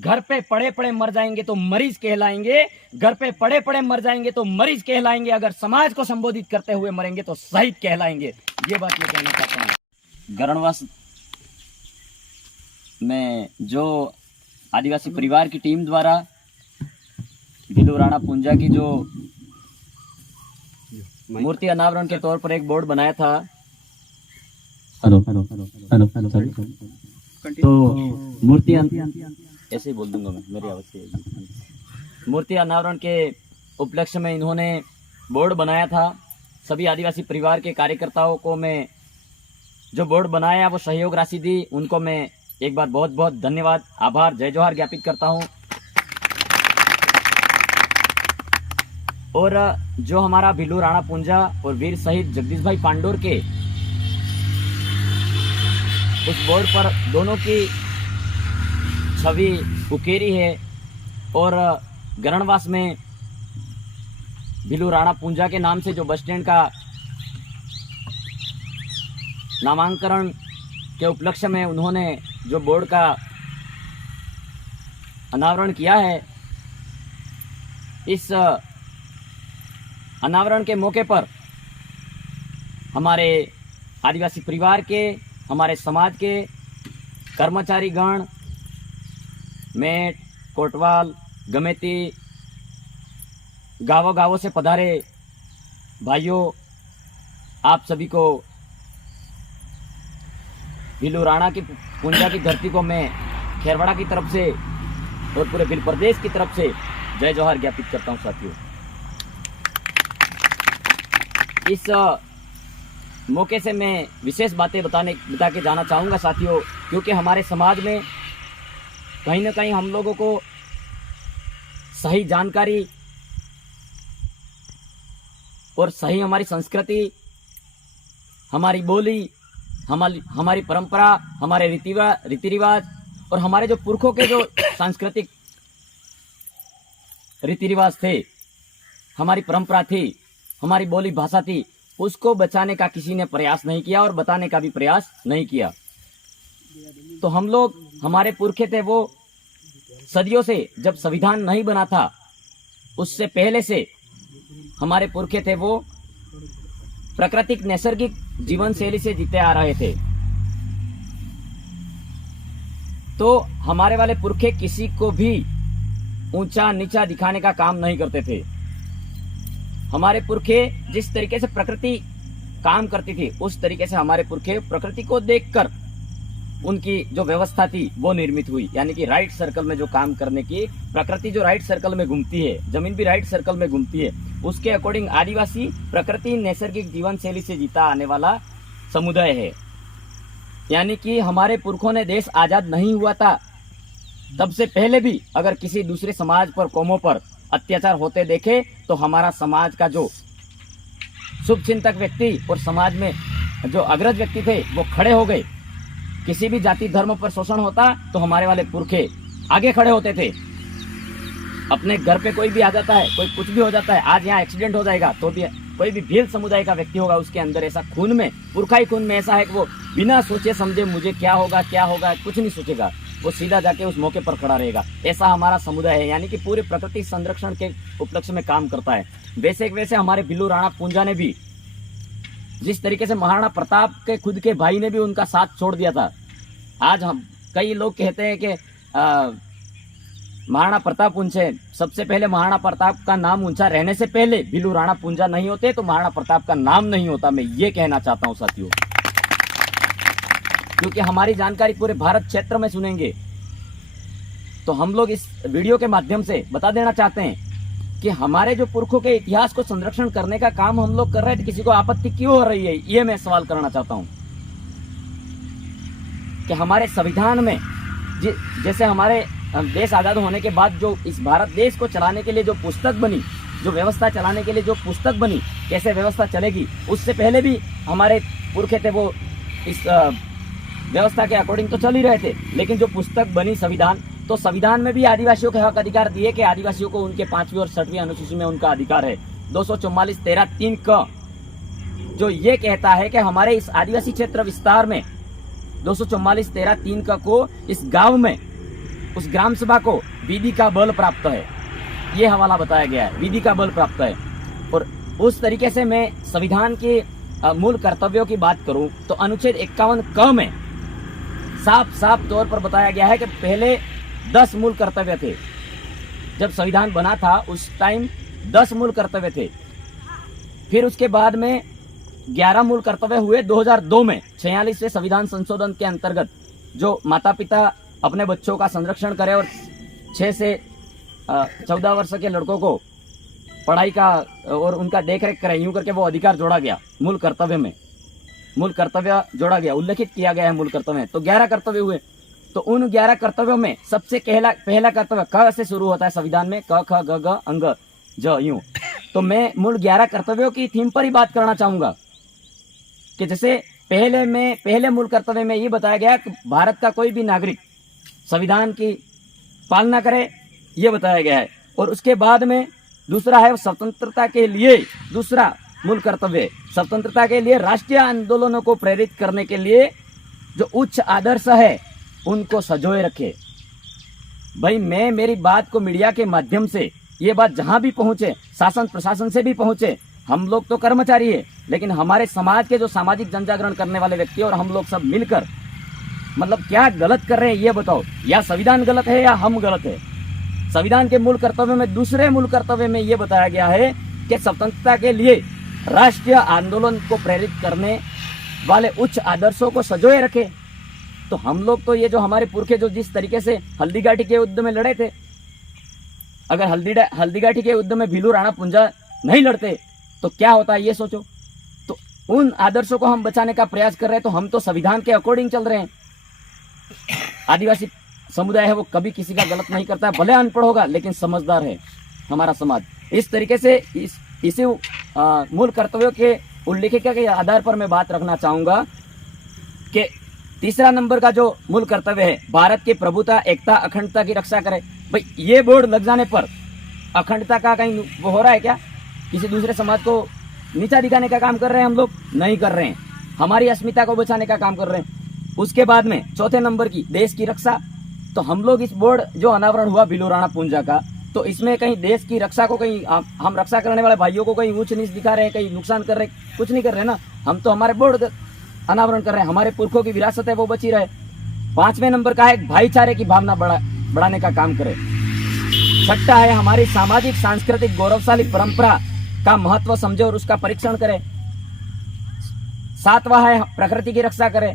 घर पे पड़े पड़े मर जाएंगे तो मरीज कहलाएंगे, घर पे पड़े पड़े मर जाएंगे तो मरीज कहलाएंगे, अगर समाज को संबोधित करते हुए मरेंगे तो शहीद कहलाएंगे। ये बात मैं कहना चाहता हूँ। गरणवास में जो आदिवासी परिवार की टीम द्वारा भिलू राणा पुंजा की जो मूर्ति अनावरण के तौर पर एक बोर्ड बनाया था। हेलो तो मूर्ति ऐसे ही बोल दूंगा मैं, मेरी आवाज से। मूर्ति अनावरण के उपलक्ष्य में इन्होंने बोर्ड बनाया था। सभी आदिवासी परिवार के कार्यकर्ताओं को मैं जो बोर्ड बनाया वो सहयोग राशि दी, उनको मैं एक बार बहुत बहुत धन्यवाद, आभार, जय जोहार ज्ञापित करता हूं। और जो हमारा भिलू राणा पुंजा और वीर शहीद जगदीश भाई पांडोर के उस बोर्ड पर दोनों की छवि उकेरी है और गरणवास में भिलू राणा पुंजा के नाम से जो बस स्टैंड का नामांकन के उपलक्ष्य में उन्होंने जो बोर्ड का अनावरण किया है, इस अनावरण के मौके पर हमारे आदिवासी परिवार के, हमारे समाज के कर्मचारी गण, मेट, कोटवाल, गमेती, गाँवों गाँवों से पधारे भाइयों, आप सभी को भिलू राणा की पुंजा की धरती को मैं खेरवाड़ा की तरफ से और पूरे भिल प्रदेश की तरफ से जय जोहार ज्ञापित करता हूं। साथियों, इस मौके से मैं विशेष बातें बता के जाना चाहूँगा साथियों, क्योंकि हमारे समाज में कहीं ना कहीं हम लोगों को सही जानकारी और सही हमारी संस्कृति, हमारी बोली, हमारी परंपरा, हमारे रीति रिवाज और हमारे जो पुरखों के जो सांस्कृतिक रीति रिवाज थे, हमारी परंपरा थी, हमारी बोली भाषा थी, उसको बचाने का किसी ने प्रयास नहीं किया और बताने का भी प्रयास नहीं किया। तो हम लोग, हमारे पुरखे थे वो सदियों से, जब संविधान नहीं बना था उससे पहले से हमारे पुरखे थे वो प्राकृतिक नैसर्गिक जीवन शैली से जीते आ रहे थे। तो हमारे वाले पुरखे किसी को भी ऊंचा नीचा दिखाने का काम नहीं करते थे। हमारे पुरखे जिस तरीके से प्रकृति काम करती थी उस तरीके से हमारे पुरखे प्रकृति को देखकर उनकी जो व्यवस्था थी वो निर्मित हुई, यानी कि राइट सर्कल में जो काम करने की, प्रकृति जो राइट सर्कल में घूमती है, जमीन भी राइट सर्कल में घूमती है, उसके अकॉर्डिंग आदिवासी प्रकृति नैसर्गिक जीवन शैली से जीता आने वाला समुदाय है। यानी कि हमारे पुरखों ने देश आजाद नहीं हुआ था तब से पहले भी अगर किसी दूसरे समाज पर, कौमों पर अत्याचार होते देखे तो हमारा समाज का जो शुभ चिंतक व्यक्ति और समाज में जो अग्रज व्यक्ति थे वो खड़े हो गए। किसी भी जाति धर्म पर शोषण होता तो हमारे वाले पुरखे आगे खड़े होते थे। अपने घर पे कोई भी आ जाता है, कोई कुछ भी हो जाता है, आज यहाँ एक्सीडेंट हो जाएगा तो भी कोई भी भील समुदाय का व्यक्ति होगा, उसके अंदर ऐसा खून में, पुरखाई खून में ऐसा है कि वो बिना सोचे समझे मुझे क्या होगा कुछ नहीं सोचेगा, वो सीधा जाके उस मौके पर खड़ा रहेगा। ऐसा हमारा समुदाय है, यानी कि पूरे प्रकृति संरक्षण के उपलक्ष्य में काम करता है। वैसे हमारे भिलू राणा पुंजा ने भी, जिस तरीके से महाराणा प्रताप के खुद के भाई ने भी उनका साथ छोड़ दिया था। आज हम कई लोग कहते हैं कि महाराणा प्रताप ऊंचे, सबसे पहले महाराणा प्रताप का नाम ऊंचा रहने से पहले भिलू राणा पुंजा नहीं होते तो महाराणा प्रताप का नाम नहीं होता। मैं ये कहना चाहता हूं साथियों, क्योंकि हमारी जानकारी पूरे भारत क्षेत्र में सुनेंगे तो हम लोग इस वीडियो के माध्यम से बता देना चाहते हैं कि हमारे जो पुरखों के इतिहास को संरक्षण करने का काम हम लोग कर रहे थे, किसी को आपत्ति क्यों हो रही है, ये मैं सवाल करना चाहता हूं। कि हमारे संविधान में जैसे हमारे देश आजाद होने के बाद जो इस भारत देश को चलाने के लिए जो पुस्तक बनी, जो व्यवस्था चलाने के लिए जो पुस्तक बनी, कैसे व्यवस्था चलेगी, उससे पहले भी हमारे पुरखे थे वो इस व्यवस्था के अकॉर्डिंग तो चल ही रहे थे। लेकिन जो पुस्तक बनी संविधान, तो संविधान में भी आदिवासियों के हक अधिकार दिए कि आदिवासियों को उनके 5वीं और 6वीं अनुसूची में उनका अधिकार है। 244 13 3 क जो ये कहता है कि हमारे इस आदिवासी क्षेत्र विस्तार में 244 13 3 क को इस गांव में उस ग्राम सभा को विधि का बल प्राप्त है, ये हवाला बताया गया है, विधि का बल प्राप्त है। और उस तरीके से मैं संविधान के मूल कर्तव्यों की बात करूं तो अनुच्छेद 51 क में साफ साफ तौर पर बताया गया है कि पहले 10 मूल कर्तव्य थे। जब संविधान बना था उस टाइम 10 मूल कर्तव्य थे, फिर उसके बाद में 11 मूल कर्तव्य हुए 2002 में 46वें संविधान संशोधन के अंतर्गत, जो माता पिता अपने बच्चों का संरक्षण करें और 6 से 14 वर्ष के लड़कों को पढ़ाई का और उनका देख रेख करें, यूं करके वो अधिकार जोड़ा गया मूल कर्तव्य में, मूल कर्तव्य जोड़ा गया, उल्लेखित किया गया है मूल कर्तव्य में। तो 11 कर्तव्य हुए। तो उन 11 कर्तव्यों में सबसे पहला कर्तव्य क से शुरू होता है संविधान में, क ख ग घ अंग ज यूं। तो मैं मूल 11 कर्तव्यों की थीम पर ही बात करना चाहूंगा कि जैसे पहले मूल कर्तव्य में ये बताया गया कि भारत का कोई भी नागरिक संविधान की पालना करे, ये बताया गया है। और उसके बाद में दूसरा है स्वतंत्रता के लिए, दूसरा मूल कर्तव्य स्वतंत्रता के लिए राष्ट्रीय आंदोलनों को प्रेरित करने के लिए जो उच्च आदर्श है उनको सजोए रखे। भाई मैं मेरी बात को मीडिया के माध्यम से ये बात जहां भी पहुंचे, शासन प्रशासन से भी पहुंचे, हम लोग तो कर्मचारी है, लेकिन हमारे समाज के जो सामाजिक जनजागरण करने वाले व्यक्ति और हम लोग सब मिलकर मतलब क्या गलत कर रहे हैं ये बताओ, या संविधान गलत है या हम गलत है। संविधान के मूल कर्तव्य में दूसरे मूल कर्तव्य में ये बताया गया है कि स्वतंत्रता के लिए राष्ट्रीय आंदोलन को प्रेरित करने वाले उच्च आदर्शों को सजोए रखे। तो हम लोग तो ये जो हमारे पुरखे जो जिस तरीके से हल्दीघाटी के युद्ध में लड़े थे, अगर हल्दीघाटी के युद्ध में भीलू राणा पुंजा नहीं लड़ते तो क्या होता है ये सोचो। तो उन आदर्शों को हम बचाने का प्रयास कर रहे हैं, तो हम तो संविधान के अकॉर्डिंग चल रहे हैं। आदिवासी समुदाय है वो कभी किसी का गलत नहीं करता है, भले अनपढ़ होगा लेकिन समझदार है हमारा समाज। इस तरीके से इसी मूल कर्तव्यों के उल्लेखिका के आधार पर मैं बात रखना चाहूंगा कि तीसरा नंबर का जो मूल कर्तव्य है भारत की प्रभुता, एकता, अखंडता की रक्षा करे। भाई ये बोर्ड लग जाने पर अखंडता का कहीं वो हो रहा है क्या? किसी दूसरे समाज को नीचा दिखाने का काम कर रहे हैं हम लोग? नहीं कर रहे हैं, हमारी अस्मिता को बचाने का काम कर रहे हैं। उसके बाद में चौथे नंबर की देश की रक्षा। तो हम लोग इस बोर्ड जो अनावरण हुआ भीलू राणा पुंजा का, तो इसमें कहीं देश की रक्षा को कहीं हम रक्षा करने वाले भाइयों को कहीं ऊंच नीच दिखा रहे हैं, कहीं नुकसान कर रहे हैं? कुछ नहीं कर रहे ना, हम तो हमारे बोर्ड अनावरण कर रहे हैं, हमारे पुरखों की विरासत है वो बची रहे। 5वें नंबर का है भाईचारे की भावना बढ़ाने का काम करे। 6ठा है हमारी सामाजिक सांस्कृतिक गौरवशाली परंपरा का महत्व समझे और उसका परीक्षण करे। 7वां है प्रकृति की रक्षा करे।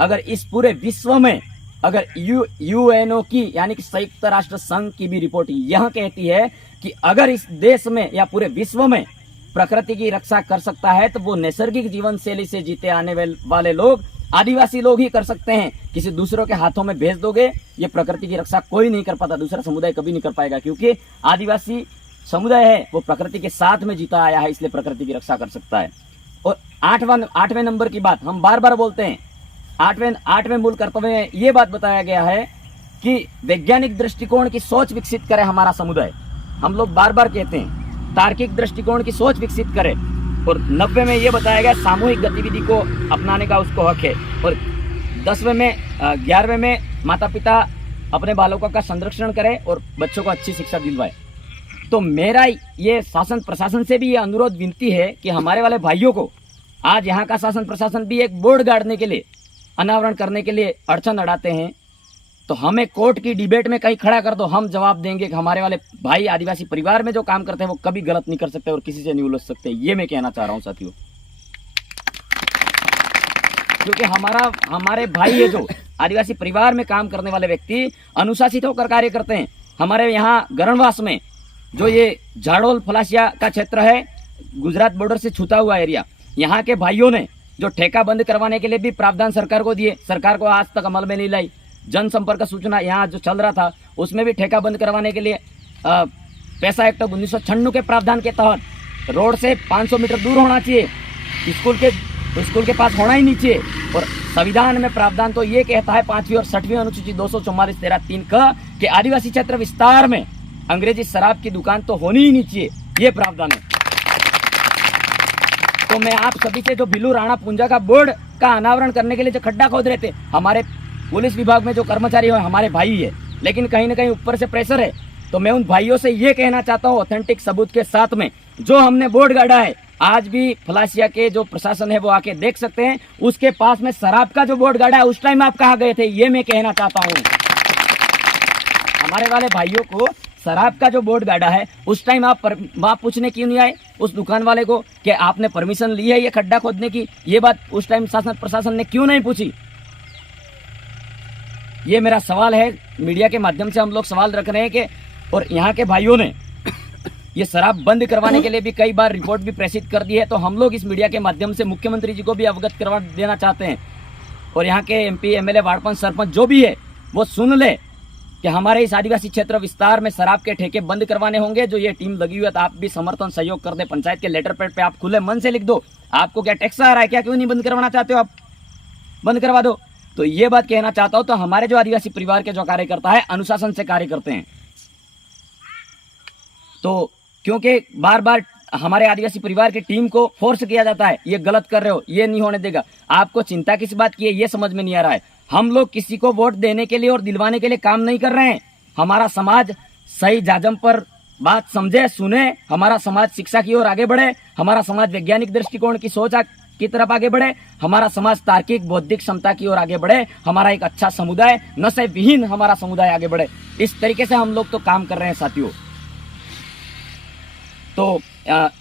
अगर इस पूरे विश्व में अगर यूएनओ की यानी कि संयुक्त राष्ट्र संघ की भी रिपोर्ट यह कहती है कि अगर इस देश में या पूरे विश्व में प्रकृति की रक्षा कर सकता है तो वो नैसर्गिक जीवन शैली से जीते आने वाले लोग आदिवासी लोग ही कर सकते हैं। किसी दूसरों के हाथों में भेज दोगे, ये प्रकृति की रक्षा कोई नहीं कर पाता, दूसरा समुदाय कभी नहीं कर पाएगा, क्योंकि आदिवासी समुदाय है वो प्रकृति के साथ में जीता आया है, इसलिए प्रकृति की रक्षा कर सकता है। और 8वें नंबर की बात हम बार बार बोलते हैं, 8वें मूल कर्तव्य में ये बात बताया गया है कि वैज्ञानिक दृष्टिकोण की सोच विकसित करे हमारा समुदाय। हम लोग बार बार कहते हैं तार्किक दृष्टिकोण की सोच विकसित करे। और 90 में ये बताया गया सामूहिक गतिविधि को अपनाने का उसको हक है। और 11वें में माता पिता अपने बालकों का संरक्षण करे और बच्चों को अच्छी शिक्षा दिलवाए। तो मेरा ये शासन प्रशासन से भी ये अनुरोध विनती है कि हमारे वाले भाइयों को आज यहाँ का शासन प्रशासन भी एक बोर्ड गाड़ने के लिए, अनावरण करने के लिए अड़चन अड़ाते हैं, तो हमें कोर्ट की डिबेट में कहीं खड़ा कर दो, हम जवाब देंगे कि हमारे वाले भाई आदिवासी परिवार में जो काम करते हैं वो कभी गलत नहीं कर सकते और किसी से नहीं उलझ सकते। ये मैं कहना चाह रहा हूं साथियों, क्योंकि हमारे भाई है जो आदिवासी परिवार में काम करने वाले व्यक्ति अनुशासित होकर कार्य करते हैं। हमारे यहाँ गरणवास में जो ये झाड़ोल फलासिया का क्षेत्र है, गुजरात बॉर्डर से छूता हुआ एरिया, यहाँ के भाइयों ने जो ठेका बंद करवाने के लिए भी प्रावधान सरकार को दिए, सरकार को आज तक अमल में नहीं लाई। जनसंपर्क सूचना यहाँ जो चल रहा था उसमें भी ठेका बंद करवाने के लिए पैसा एक्ट 1996 के प्रावधान के तहत रोड से 500 मीटर दूर होना चाहिए, स्कूल के पास होना ही नहीं चाहिए। और संविधान में प्रावधान तो ये कहता है 5वीं और 6वीं अनुसूची 244 13(3) का कि आदिवासी क्षेत्र विस्तार में अंग्रेजी शराब की दुकान तो होनी ही नहीं चाहिए, ये प्रावधान है। तो मैं आप सभी से जो भीलू राणा पुंजा का बोर्ड का अनावरण करने के लिए जो खड्डा खोद रहे थे, हमारे पुलिस विभाग में जो कर्मचारी है हमारे भाई है, लेकिन कहीं ना कहीं ऊपर से प्रेशर है। तो मैं उन भाइयों से ये कहना चाहता हूँ ऑथेंटिक सबूत के साथ में, जो हमने बोर्ड गाड़ा है, आज भी फलासिया के जो प्रशासन है वो आके देख सकते हैं, उसके पास में शराब का जो बोर्ड गाड़ा है उस टाइम आप कहाँ गए थे, ये मैं कहना चाहता हूँ। हमारे वाले भाइयों को शराब का जो बोर्ड गाड़ा है उस टाइम आप पूछने क्यों नहीं आए उस दुकान वाले को कि आपने परमिशन ली है ये खड्डा खोदने की? ये बात उस टाइम शासन प्रशासन ने क्यों नहीं पूछी? ये मेरा सवाल है, मीडिया के माध्यम से हम लोग सवाल रख रहे हैं कि, और यहाँ के भाइयों ने ये शराब बंद करवाने के लिए भी कई बार रिपोर्ट भी प्रेषित कर दी है। तो हम लोग इस मीडिया के माध्यम से मुख्यमंत्री जी को भी अवगत करवा देना चाहते हैं, और यहाँ के MP MLA वार्ड पंच सरपंच जो भी है वो सुन ले कि हमारे इस आदिवासी क्षेत्र विस्तार में शराब के ठेके बंद करवाने होंगे। जो ये टीम लगी हुई है तो आप भी समर्थन सहयोग कर दे, पंचायत के लेटर पैड पे आप खुले मन से लिख दो, आपको क्या टैक्स आ रहा है क्या, क्यों नहीं बंद करवाना चाहते हो आप, बंद करवा दो। तो ये बात कहना चाहता हूं। तो हमारे जो आदिवासी परिवार के जो कार्यकर्ता है अनुशासन से कार्य करते हैं, तो क्योंकि बार बार हमारे आदिवासी परिवार की टीम को फोर्स किया जाता है, ये गलत कर रहे हो, ये नहीं होने देगा, आपको चिंता किस बात की है ये समझ में नहीं आ रहा है। हम लोग किसी को वोट देने के लिए और दिलवाने के लिए काम नहीं कर रहे हैं। हमारा समाज सही जाजम पर बात समझे, सुने, हमारा समाज शिक्षा की ओर आगे बढ़े, हमारा समाज वैज्ञानिक दृष्टिकोण की सोच की तरफ आगे बढ़े, हमारा समाज तार्किक बौद्धिक क्षमता की ओर आगे बढ़े, हमारा एक अच्छा समुदाय, नशे विहीन हमारा समुदाय आगे बढ़े। इस तरीके से हम लोग तो काम कर रहे हैं साथियों। तो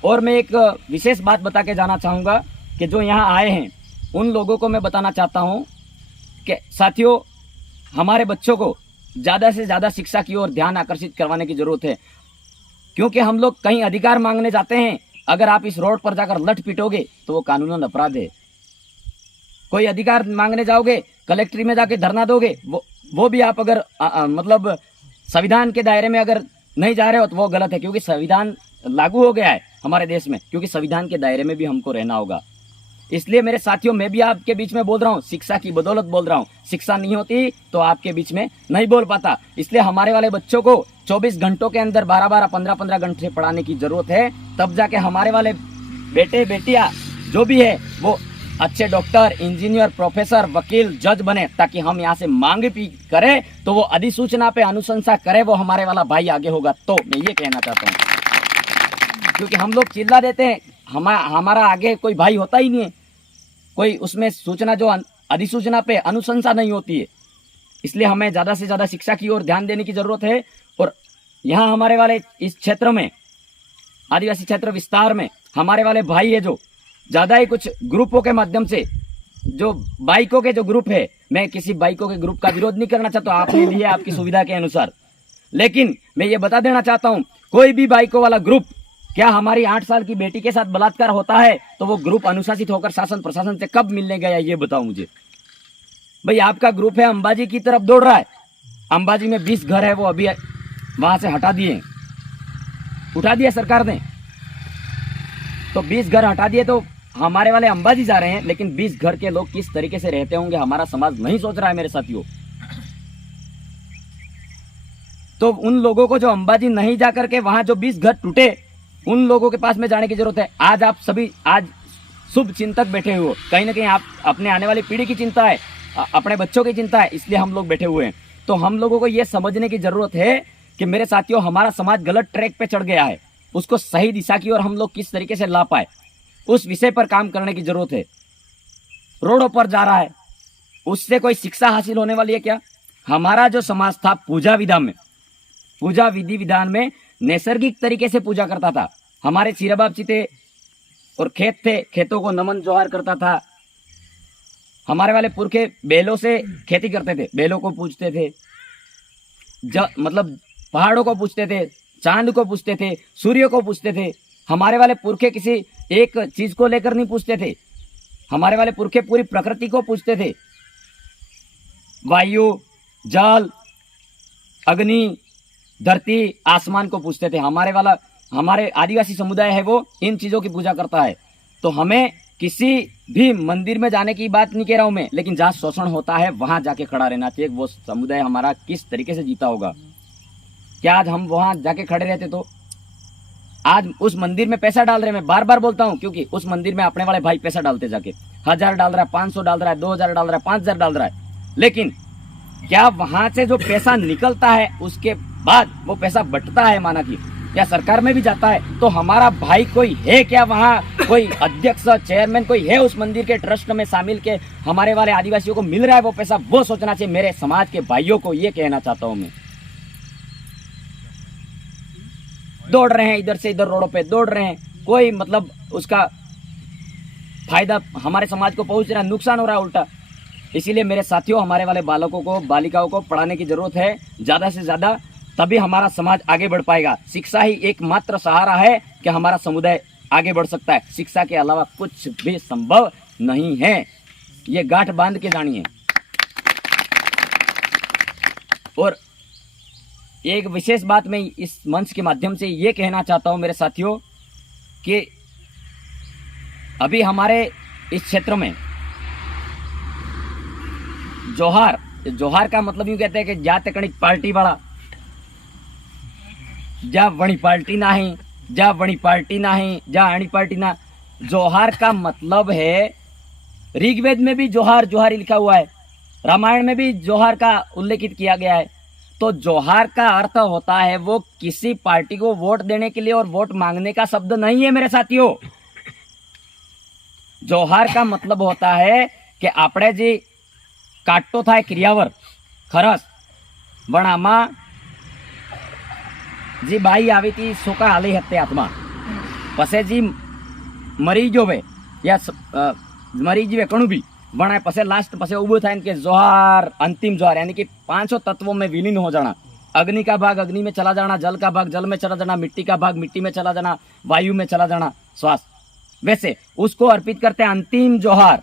और मैं एक विशेष बात बता के जाना चाहूंगा कि जो यहाँ आए हैं उन लोगों को मैं बताना चाहता हूं कि साथियों, हमारे बच्चों को ज्यादा से ज्यादा शिक्षा की ओर ध्यान आकर्षित करवाने की जरूरत है, क्योंकि हम लोग कहीं अधिकार मांगने जाते हैं, अगर आप इस रोड पर जाकर लठ पिटोगे तो वो कानूनन अपराध है। कोई अधिकार मांगने जाओगे, कलेक्ट्री में जाके धरना दोगे, वो भी आप अगर मतलब संविधान के दायरे में अगर नहीं जा रहे हो तो वो गलत है, क्योंकि संविधान लागू हो गया है हमारे देश में, क्योंकि संविधान के दायरे में भी हमको रहना होगा। इसलिए मेरे साथियों, मैं भी आपके बीच में बोल रहा हूँ, शिक्षा की बदौलत बोल रहा हूँ। शिक्षा नहीं होती तो आपके बीच में नहीं बोल पाता। इसलिए हमारे वाले बच्चों को 24 घंटों के अंदर 12-12, 15-15 घंटे पढ़ाने की जरूरत है, तब जाके हमारे वाले बेटे बेटियां जो भी है वो अच्छे डॉक्टर, इंजीनियर, प्रोफेसर, वकील, जज बने, ताकि हम यहाँ से मांग भी करें तो वो अधिसूचना पे अनुशंसा करे, वो हमारे वाला भाई आगे होगा। तो मैं ये कहना चाहता हूँ, क्योंकि हम लोग चिल्ला देते हैं, हमारा आगे कोई भाई होता ही नहीं है, कोई उसमें सूचना जो अधिसूचना पे अनुशंसा नहीं होती है। इसलिए हमें ज्यादा से ज्यादा शिक्षा की ओर ध्यान देने की जरूरत है। और यहाँ हमारे वाले इस क्षेत्र में, आदिवासी क्षेत्र विस्तार में हमारे वाले भाई है जो ज्यादा ही कुछ ग्रुपों के माध्यम से, जो बाइकों के जो ग्रुप है, मैं किसी बाइकों के ग्रुप का विरोध नहीं करना चाहता, आपने लिए आपकी सुविधा के अनुसार, लेकिन मैं ये बता देना चाहता हूँ, कोई भी बाइकों वाला ग्रुप, क्या हमारी 8 साल की बेटी के साथ बलात्कार होता है तो वो ग्रुप अनुशासित होकर शासन प्रशासन से कब मिलने गया, ये बताओ मुझे। भाई आपका ग्रुप है अंबाजी की तरफ दौड़ रहा है, अंबाजी में 20 घर है, वो अभी वहां से उठा दिया सरकार ने, तो 20 घर हटा दिए, तो हमारे वाले अंबाजी जा रहे हैं, लेकिन 20 घर के लोग किस तरीके से रहते होंगे हमारा समाज नहीं सोच रहा है मेरे साथियों। तो उन लोगों को जो अंबाजी नहीं जाकर के वहां जो 20 घर टूटे, उन लोगों के पास में जाने की जरूरत है। आज आप सभी आज शुभ चिंतक बैठे हुए हो, कहीं ना कहीं आप अपने आने वाली पीढ़ी की चिंता है, अपने बच्चों की चिंता है, इसलिए हम लोग बैठे हुए हैं। तो हम लोगों को यह समझने की जरूरत है कि मेरे साथियों, हमारा समाज गलत ट्रैक पे चढ़ गया है, उसको सही दिशा की ओर हम लोग किस तरीके से ला पाए, उस विषय पर काम करने की जरूरत है। रोडों पर जा रहा है, उससे कोई शिक्षा हासिल होने वाली है क्या? हमारा जो समाज था पूजा विधि विधान में नैसर्गिक तरीके से पूजा करता था। हमारे सिरा बापजी थे और खेत थे, खेतों को नमन जोहार करता था। हमारे वाले पुरखे बैलों से खेती करते थे, बैलों को पूजते थे, मतलब पहाड़ों को पूजते थे, चांद को पूजते थे, सूर्य को पूजते थे। हमारे वाले पुरखे किसी एक चीज को लेकर नहीं पूजते थे, हमारे वाले पुरखे पूरी प्रकृति को पूजते थे, वायु, जल, अग्नि, धरती, आसमान को पूजते थे। हमारे आदिवासी समुदाय है वो इन चीजों की पूजा करता है। तो हमें किसी भी मंदिर में जाने की बात नहीं कह रहा हूं मैं, लेकिन जहां शोषण होता है वहां जाके खड़ा रहना चाहिए। वो समुदाय हमारा किस तरीके से जीता होगा, क्या आज हम वहां जाके खड़े रहते तो आज उस मंदिर में पैसा डाल रहे, मैं बार बार बोलता हूं, क्योंकि उस मंदिर में अपने वाले भाई पैसा डालते, जाके 1000 डाल रहा है, 500 डाल रहा है, 2000 डाल रहा है, 5000 डाल रहा है, लेकिन क्या वहां से जो पैसा निकलता है उसके बाद वो पैसा बंटता है माना कि या सरकार में भी जाता है, तो हमारा भाई कोई है क्या वहाँ, कोई अध्यक्ष चेयरमैन कोई है उस मंदिर के ट्रस्ट में शामिल के हमारे वाले आदिवासियों को मिल रहा है वो पैसा, वो सोचना चाहिए। मेरे समाज के भाइयों को ये कहना चाहता हूं मैं। दौड़ रहे हैं इधर से इधर, रोडों पे दौड़ रहे हैं, कोई मतलब उसका फायदा हमारे समाज को पहुंच रहा है, नुकसान हो रहा है उल्टा। इसीलिए मेरे साथियों, हमारे वाले बालकों को, बालिकाओं को पढ़ाने की जरूरत है ज्यादा से ज्यादा, तभी हमारा समाज आगे बढ़ पाएगा। शिक्षा ही एकमात्र सहारा है कि हमारा समुदाय आगे बढ़ सकता है। शिक्षा के अलावा कुछ भी संभव नहीं है, ये गांठ बांध के जानिए। और एक विशेष बात मैं इस मंच के माध्यम से ये कहना चाहता हूं मेरे साथियों कि अभी हमारे इस क्षेत्र में जोहार का मतलब यूं कहते हैं कि जाते कणिक पार्टी वाला, जा वणी पार्टी नहीं, जा वणी पार्टी नहीं, जा अणी पार्टी ना। जोहार का मतलब है, ऋग्वेद में भी जोहार जोहारी लिखा हुआ है, रामायण में भी जोहार का उल्लेखित किया गया है। तो जोहार का अर्थ होता है वो किसी पार्टी को वोट देने के लिए और वोट मांगने का शब्द नहीं है मेरे साथियों। जोहार का मतलब होता है कि आपणे जी काटतो थाय क्रियावर खरस वणामा जी बाई આવી હતી સોકા હાલી હતી હાથમાં, પછી जी મરી જોવે या મરી જીવે કણું બી વણાય, પછી લાસ્ટ પછી ઊભું થાય ને કે जोहार, अंतिम जोहार, यानी कि पांचों तत्वों में विलीन हो जाना। अग्नि का भाग अग्नि में चला जाना, जल का भाग जल में चला जाना, मिट्टी का भाग मिट्टी में चला जाना, वायु में चला जाना, श्वास, वैसे उसको अर्पित करते हैं अंतिम जोहार।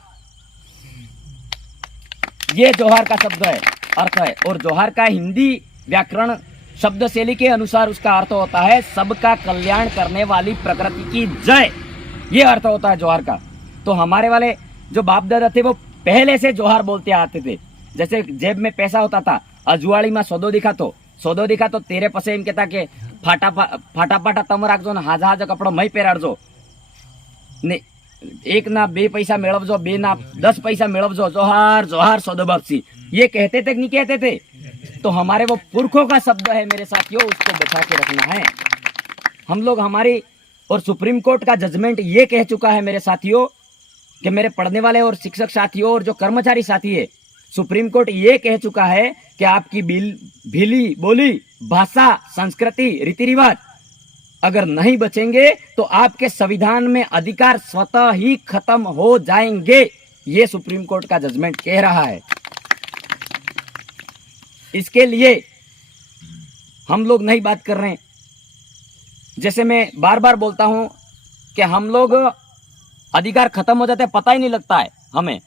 ये जोहार का शब्द है, अर्थ है। और जोहार का हिंदी व्याकरण शब्द शैली के अनुसार उसका अर्थ होता है सबका कल्याण करने वाली प्रकृति की जय, ये अर्थ होता है जोहार का। तो हमारे वाले जो बाप दादा थे वो पहले से जोहार बोलते आते थे। जैसे जेब में पैसा होता था, अजुआड़ी में सौदो दिखा तो तेरे पसे एम कहता के फाटा फाटा तम राखजो ने हाजा हाजा कपड़ो मई પહેરાડજો ने, एक ना 2 पैसा मेळवजो, 2 ना 10 पैसा मेळवजो, जोहार जोहार सौदो बापसी, ये कहते थे कि नहीं कहते थे? तो हमारे वो पुरखों का शब्द है मेरे साथियों, उसको बचा के रखना है। हम लोग हमारी, और सुप्रीम कोर्ट का जजमेंट ये कह चुका है मेरे साथियों कि मेरे पढ़ने वाले और शिक्षक साथियों और जो कर्मचारी साथी है, सुप्रीम कोर्ट ये कह चुका है कि आपकी भीली बोली, भाषा, संस्कृति, रीति रिवाज अगर नहीं बचेंगे तो आपके संविधान में अधिकार स्वतः ही खत्म हो जाएंगे। ये सुप्रीम कोर्ट का जजमेंट कह रहा है। इसके लिए हम लोग नहीं बात कर रहे हैं। जैसे मैं बार बार बोलता हूं कि हम लोग अधिकार खत्म हो जाते हैं, पता ही नहीं लगता है हमें।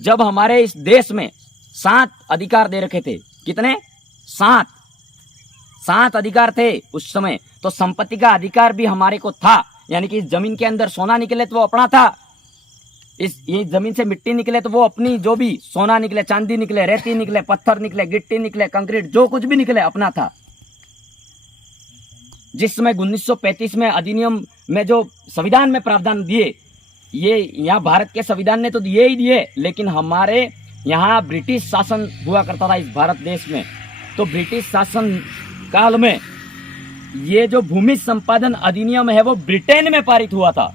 जब हमारे इस देश में 7 अधिकार दे रखे थे, कितने? 7 अधिकार थे उस समय। तो संपत्ति का अधिकार भी हमारे को था, यानी कि जमीन के अंदर सोना निकले तो वो अपना था, ये जमीन से मिट्टी निकले तो वो अपनी, जो भी सोना निकले, चांदी निकले, रेती निकले, पत्थर निकले, गिट्टी निकले, कंक्रीट, जो कुछ भी निकले अपना था। जिस समय 1935 में अधिनियम में जो संविधान में प्रावधान दिए, ये यहाँ भारत के संविधान ने तो दिए ही दिए, लेकिन हमारे यहाँ ब्रिटिश शासन हुआ करता था इस भारत देश में। तो ब्रिटिश शासन काल में ये जो भूमि संपादन अधिनियम है वो ब्रिटेन में पारित हुआ था।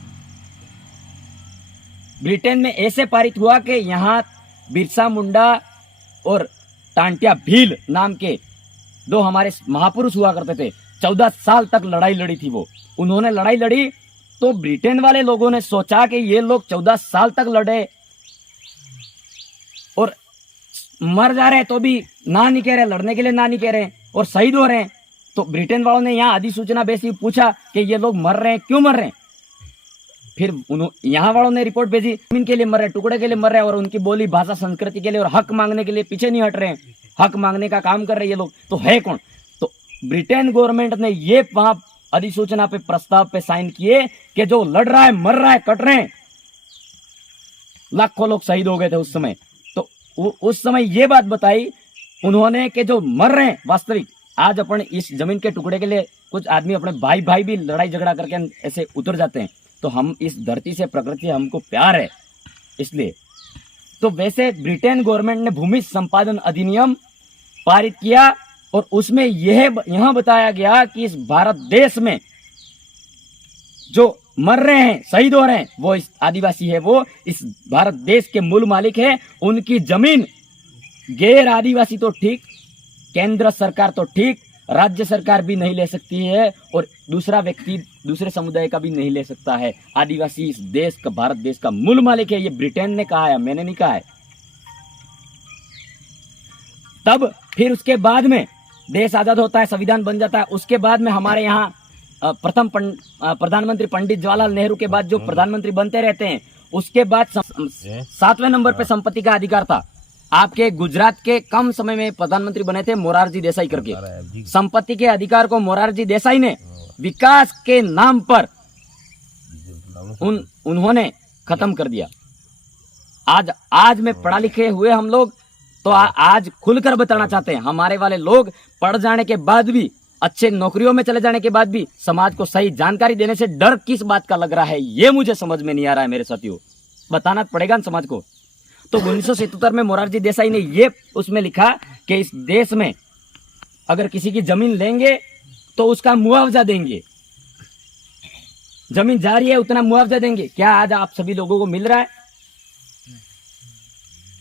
ब्रिटेन में ऐसे पारित हुआ कि यहाँ बिरसा मुंडा और टांटिया भील नाम के 2 हमारे महापुरुष हुआ करते थे। 14 साल तक लड़ाई लड़ी थी वो। उन्होंने लड़ाई लड़ी तो ब्रिटेन वाले लोगों ने सोचा कि ये लोग 14 साल तक लड़े और मर जा रहे हैं तो भी ना नहीं कह रहे, लड़ने के लिए ना नहीं कह रहे और शहीद हो रहे हैं। तो ब्रिटेन वालों ने यहाँ अधिसूचना बेसी पूछा कि ये लोग मर रहे हैं, क्यों मर रहे हैं? फिर यहाँ वालों ने रिपोर्ट भेजी, जमीन के लिए मर रहे, टुकड़े के लिए मर रहे हैं और उनकी बोली, भाषा, संस्कृति के लिए और हक मांगने के लिए पीछे नहीं हट रहे हैं। हक मांगने का काम कर रहे हैं ये लोग। तो है कौन? तो ब्रिटेन गवर्नमेंट ने ये वहां अधिसूचना पे, प्रस्ताव पे साइन किए कि जो लड़ रहा है, मर रहा है, कट रहे हैं। लाखों लोग शहीद हो गए थे उस समय। तो उस समय ये बात बताई उन्होंने कि जो मर रहे हैं वास्तविक, आज अपन इस जमीन के टुकड़े के लिए कुछ आदमी अपने भाई भी लड़ाई झगड़ा करके ऐसे उतर जाते हैं। तो हम इस धरती से, प्रकृति से हमको प्यार है इसलिए। तो वैसे ब्रिटेन गवर्नमेंट ने भूमि संपादन अधिनियम पारित किया और उसमें यह बताया गया कि इस भारत देश में जो मर रहे हैं, शहीद हो रहे हैं, वो इस आदिवासी है, वो इस भारत देश के मूल मालिक है। उनकी जमीन गैर आदिवासी तो ठीक, केंद्र सरकार तो ठीक, राज्य सरकार भी नहीं ले सकती है और दूसरा व्यक्ति दूसरे समुदाय का भी नहीं ले सकता है। आदिवासी इस देश का, भारत देश का मूल मालिक है। ये ब्रिटेन ने कहा है, मैंने नहीं कहा है। तब फिर उसके बाद में देश आजाद होता है, संविधान बन जाता है। उसके बाद में हमारे यहाँ प्रथम प्रधानमंत्री पंडित जवाहरलाल नेहरू के बाद जो प्रधानमंत्री बनते रहते हैं, उसके बाद 7वें नंबर पे संपत्ति का अधिकार था। आपके गुजरात के कम समय में प्रधानमंत्री बने थे मोरारजी देसाई करके। संपत्ति के अधिकार को मोरारजी देसाई ने विकास के नाम पर उन्होंने खत्म कर दिया। आज में पढ़ा लिखे हुए हम लोग तो आज खुलकर बताना चाहते हैं। हमारे वाले लोग पढ़ जाने के बाद भी, अच्छे नौकरियों में चले जाने के बाद भी समाज को सही जानकारी देने से डर किस बात का लग रहा है, ये मुझे समझ में नहीं आ रहा है मेरे साथियों। बताना पड़ेगा ना समाज को। तो 1977 में मोरारजी देसाई ने ये उसमें लिखा कि इस देश में अगर किसी की जमीन लेंगे तो उसका मुआवजा देंगे। जमीन जा रही है उतना मुआवजा देंगे। क्या आज आप सभी लोगों को मिल रहा है?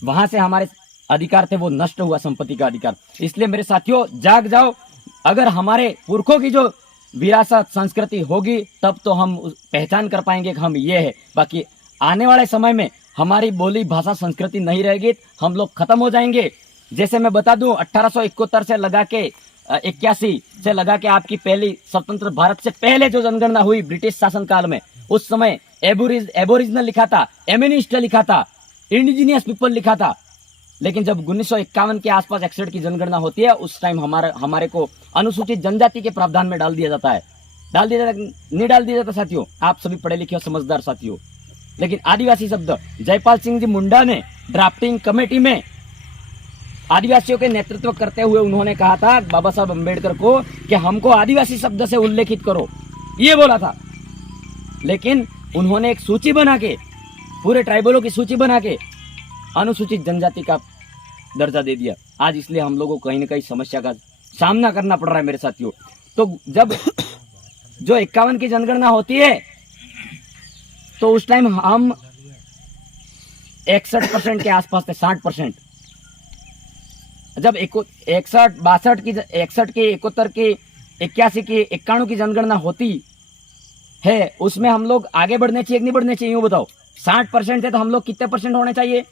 वहां से हमारे अधिकार थे वो नष्ट हुआ, संपत्ति का अधिकार। इसलिए मेरे साथियों जाग जाओ। अगर हमारे पुरखों की जो विरासत संस्कृति होगी तब तो हम पहचान कर पाएंगे कि हम ये है। बाकी आने वाले समय में हमारी बोली भाषा संस्कृति नहीं रहेगी, हम लोग खत्म हो जाएंगे। जैसे मैं बता दूं 1871 से लगा के 81 से लगा के आपकी पहली स्वतंत्र भारत से पहले जो जनगणना हुई ब्रिटिश शासन काल में, उस समय एबोरिजिनल लिखा था, एमिनिस्ट लिखा था, इंडिजिनियस पीपल लिखा था। लेकिन जब 1951 के आसपास 61 की जनगणना होती है, उस टाइम हमारे को अनुसूचित जनजाति के प्रावधान में डाल दिया जाता है। नहीं डाल दिया जाता साथियों, आप सभी पढ़े लिखे और समझदार साथियों। लेकिन आदिवासी शब्द जयपाल सिंह जी मुंडा ने ड्राफ्टिंग कमेटी में आदिवासियों के नेतृत्व करते हुए उन्होंने कहा था बाबा साहब अम्बेडकर को कि हमको आदिवासी शब्द से उल्लेखित करो, ये बोला था। लेकिन उन्होंने एक सूची बना के, पूरे ट्राइबलों की सूची बना के अनुसूचित जनजाति का दर्जा दे दिया। आज इसलिए हम लोगों को कहीं ना कहीं समस्या का सामना करना पड़ रहा है मेरे साथियों। तो जब जो 51 की जनगणना होती है तो उस टाइम हम 61% के आसपास थे, 60%। जब 61, 62 की, 61 की, 71 की, 81 की, 91 की जनगणना होती है, उसमें हम लोग आगे बढ़ने चाहिए कि नहीं बढ़ने चाहिए, यूं बताओ। 60% है तो हम लोग कितने परसेंट होने चाहिए?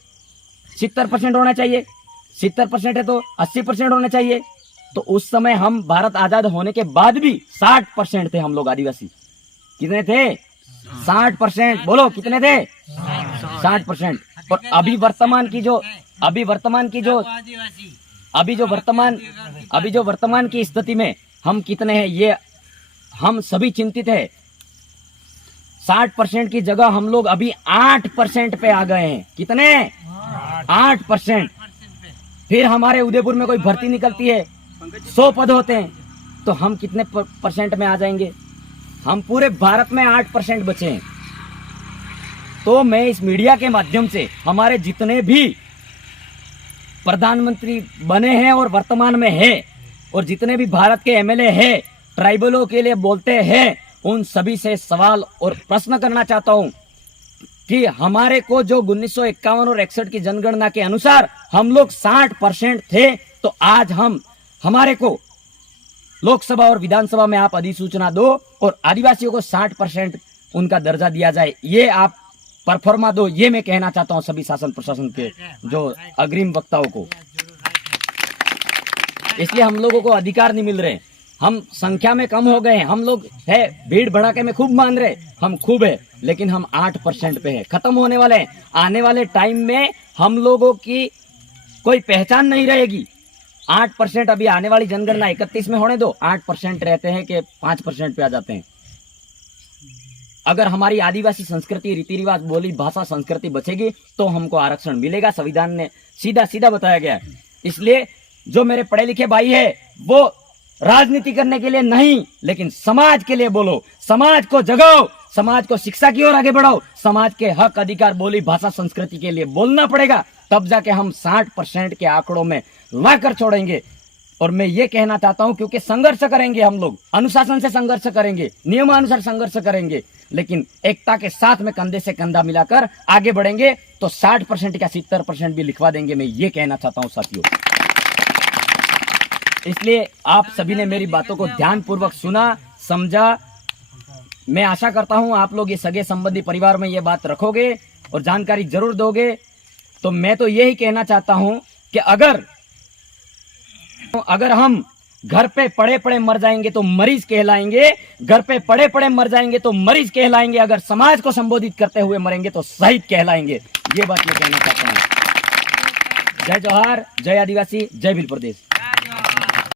70% होना चाहिए। 70% है तो 80% होने चाहिए। तो उस समय हम भारत आजाद होने के बाद भी 60% थे हम लोग आदिवासी। कितने थे? 60%। बोलो कितने थे? 60%। और अभी वर्तमान की स्थिति में हम कितने हैं, ये हम सभी चिंतित है। 60% की जगह हम लोग अभी 8% पे आ गए हैं। कितने? 8%। फिर हमारे उदयपुर में कोई भर्ती निकलती है, 100 पद होते हैं, तो हम कितने परसेंट में आ जाएंगे? हम पूरे भारत में 8% बचे हैं। तो मैं इस मीडिया के माध्यम से हमारे जितने भी प्रधानमंत्री बने हैं और वर्तमान में है, और जितने भी भारत के एमएलए हैं, ट्राइबलों के लिए बोलते हैं, उन सभी से सवाल और प्रश्न करना चाहता हूं कि हमारे को जो 1951 और 61 की जनगणना के अनुसार हम लोग 60% थे, तो आज हमारे को लोकसभा और विधानसभा में आप अधिसूचना दो और आदिवासियों को 60% उनका दर्जा दिया जाए, ये आप परफॉर्मा दो। ये मैं कहना चाहता हूं सभी शासन प्रशासन के जो अग्रिम वक्ताओं को। इसलिए हम लोगों को अधिकार नहीं मिल रहे, हम संख्या में कम हो गए हैं। हम लोग है भीड़ भड़ाके में खूब मान रहे, हम खूब है, लेकिन हम 8% पे है, खत्म होने वाले हैं। आने वाले टाइम में हम लोगों की कोई पहचान नहीं रहेगी। 8% अभी आने वाली जनगणना 31 में होने दो, 8% रहते हैं कि 5% पे आ जाते हैं। अगर हमारी आदिवासी संस्कृति, रीति रिवाज, बोली भाषा, संस्कृति बचेगी तो हमको आरक्षण मिलेगा। संविधान ने सीधा सीधा बताया गया है। इसलिए जो मेरे पढ़े लिखे भाई है वो राजनीति करने के लिए नहीं, लेकिन समाज के लिए बोलो, समाज को जगाओ, समाज को शिक्षा की ओर आगे बढ़ाओ, समाज के हक, अधिकार, बोली भाषा, संस्कृति के लिए बोलना पड़ेगा। तब जाके हम 60% के आंकड़ों में लाकर छोड़ेंगे। और मैं ये कहना चाहता हूं, क्योंकि संघर्ष करेंगे हम लोग, अनुशासन से संघर्ष करेंगे, नियमानुसार संघर्ष करेंगे, लेकिन एकता के साथ में कंधे से कंधा मिलाकर आगे बढ़ेंगे तो 60% या 70% भी लिखवा देंगे। मैं ये कहना चाहता हूं साथियों। इसलिए आप सभी ने मेरी बातों को ध्यानपूर्वक सुना, समझा। मैं आशा करता हूं आप लोग ये सगे संबंधी परिवार में ये बात रखोगे और जानकारी जरूर दोगे। तो मैं तो यही कहना चाहता हूं कि अगर हम घर पे पड़े पड़े मर जाएंगे तो मरीज कहलाएंगे, घर पे पड़े पड़े मर जाएंगे तो मरीज कहलाएंगे, अगर समाज को संबोधित करते हुए मरेंगे तो शहीद कहलाएंगे। ये बात मैं कहना चाहता हूं। जय जोहार, जय आदिवासी, जय भील प्रदेश।